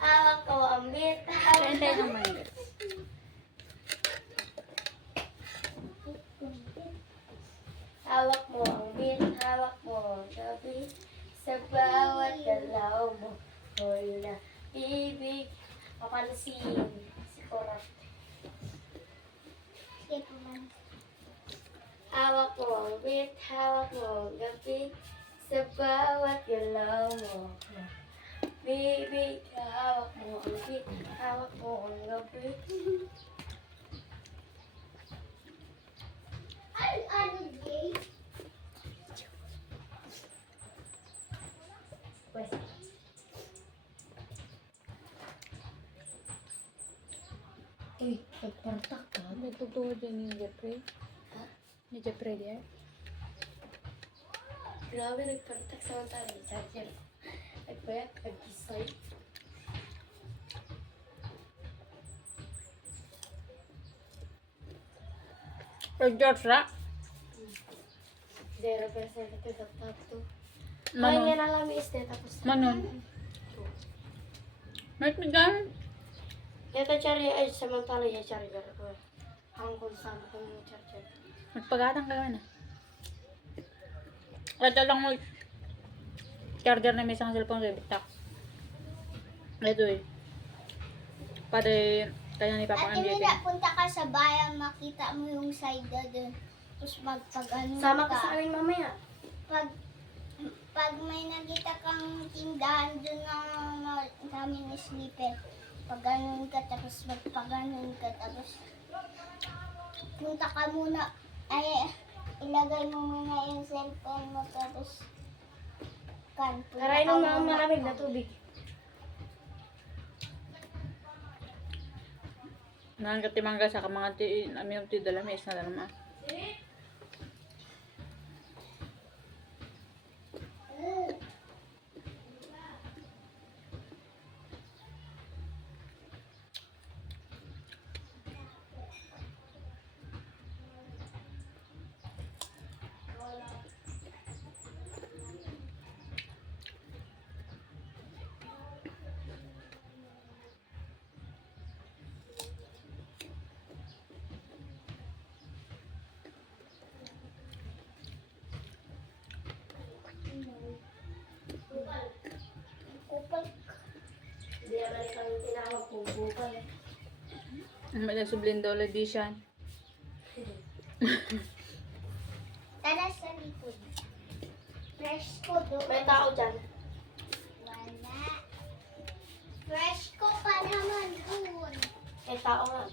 Hawak ko ang bit. Kaya ng mali. Hawak mo ang bit, hawak mo ang gabi. Sa bawat galaw mo, hoy na ibig. Papansin si Korat. Hawak mo ang bit, hawak mo ang gabi. Sa bawat galaw mo, bibig. Hawak mo ang bit, hawak mo ang gabi. Uy, nagpartak ka? Nagtuturo din ni Jeffrey. Ha? Ni Jeffrey there. Grabe, nagpartak sa mga tayo. Charger. Nagpayak, nag-isay. Or George Ra. 0% ito tatap to. Ay, Manon. nga nalang este tapos. Manon. May tigan. Ito charger ay samantala yung charger ko. Ang kung saan ko yung charger. Magpagatang ka na. Ito lang mo. Charger na may isang cellphone sa bitak. Ito eh. Pare, kaya ni Papa Ate Andy. Mina, punta ka sa bayan, makita mo yung side doon. Tapos ano Sama ka sa amin mamaya. pag may nakita kang tindahan doon na namin ni sleeper, pag ganun ka, tapos magpaganon ka, tapos punta ka muna, ay ilagay mo muna yung cellphone mo, tapos punta Karay ka ng mga muna. malamig na tubig. Nanggat timangga sa mga amiyong ti dalamis na naman. Kupal. Hindi naman kami tinawag kung bukal. May na sublindol edition. Tara sa likod. Fresh ko doon. May tao dyan. Wala. Fresh ko pa naman doon. May tao nga.